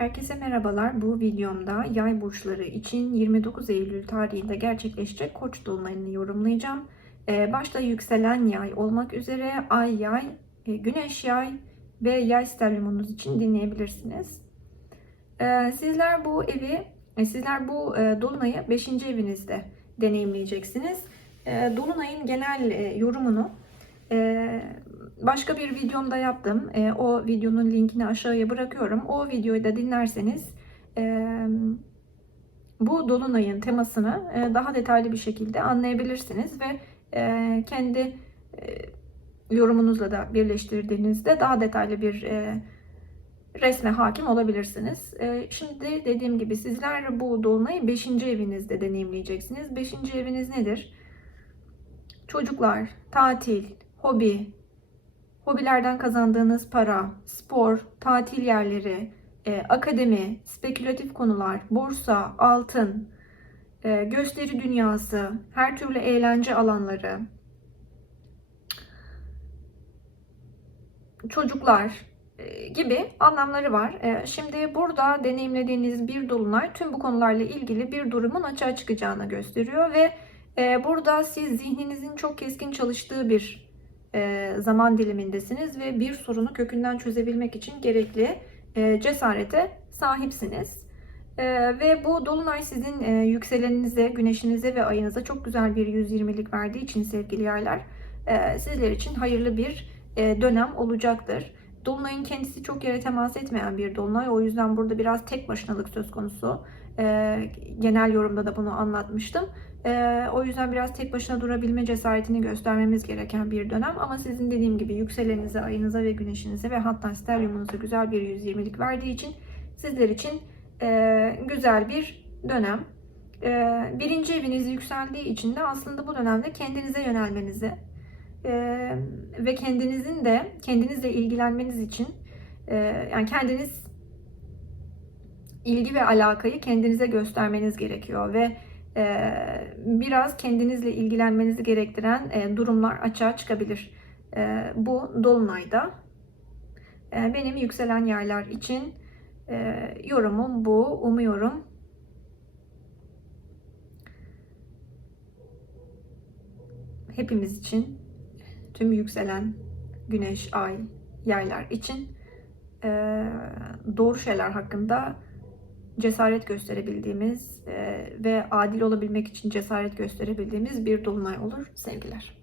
Herkese merhabalar. Bu videomda yay burçları için 29 Eylül tarihinde gerçekleşecek koç dolunayını yorumlayacağım. Ee, başta yükselen yay olmak üzere ay yay, e, güneş yay ve yay sterliumunuz için dinleyebilirsiniz. Ee, sizler bu evi, e, sizler bu e, dolunayı 5. evinizde deneyimleyeceksiniz. E, Dolunayın genel e, yorumunu e, başka bir videomda yaptım. E, o videonun linkini aşağıya bırakıyorum. O videoyu da dinlerseniz e, bu dolunayın temasını e, daha detaylı bir şekilde anlayabilirsiniz ve e, kendi e, yorumunuzla da birleştirdiğinizde daha detaylı bir e, resme hakim olabilirsiniz. E, şimdi dediğim gibi sizler bu dolunayı 5. evinizde deneyimleyeceksiniz. 5. eviniz nedir? Çocuklar, tatil, hobi, hobilerden kazandığınız para, spor, tatil yerleri, e, akademi, spekülatif konular, borsa, altın, e, gösteri dünyası, her türlü eğlence alanları, çocuklar e, gibi anlamları var. E, Şimdi burada deneyimlediğiniz bir dolunay tüm bu konularla ilgili bir durumun açığa çıkacağını gösteriyor ve e, burada siz zihninizin çok keskin çalıştığı bir zaman dilimindesiniz ve bir sorunu kökünden çözebilmek için gerekli e, cesarete sahipsiniz. E, ve bu dolunay sizin e, yükseleninize, güneşinize ve ayınıza çok güzel bir 120'lik verdiği için sevgili yaylar e, sizler için hayırlı bir e, dönem olacaktır. Dolunayın kendisi çok yere temas etmeyen bir dolunay. O yüzden burada biraz tek başınalık söz konusu. E, genel yorumda da bunu anlatmıştım. E, o yüzden biraz tek başına durabilme cesaretini göstermemiz gereken bir dönem. Ama sizin dediğim gibi yükselenize, ayınıza ve güneşinize ve hatta steryumunuza güzel bir 120'lik verdiği için sizler için e, güzel bir dönem. E, birinci eviniz yükseldiği için de aslında bu dönemde kendinize yönelmenizi e, ve kendinizin de kendinizle ilgilenmeniz için e, yani kendiniz ilgi ve alakayı kendinize göstermeniz gerekiyor ve biraz kendinizle ilgilenmenizi gerektiren e, durumlar açığa çıkabilir. E, bu dolunayda e, benim yükselen yaylar için e, yorumum bu. Umuyorum hepimiz için tüm yükselen güneş, ay, yaylar için e, doğru şeyler hakkında cesaret gösterebildiğimiz ve adil olabilmek için cesaret gösterebildiğimiz bir dolunay olur sevgiler.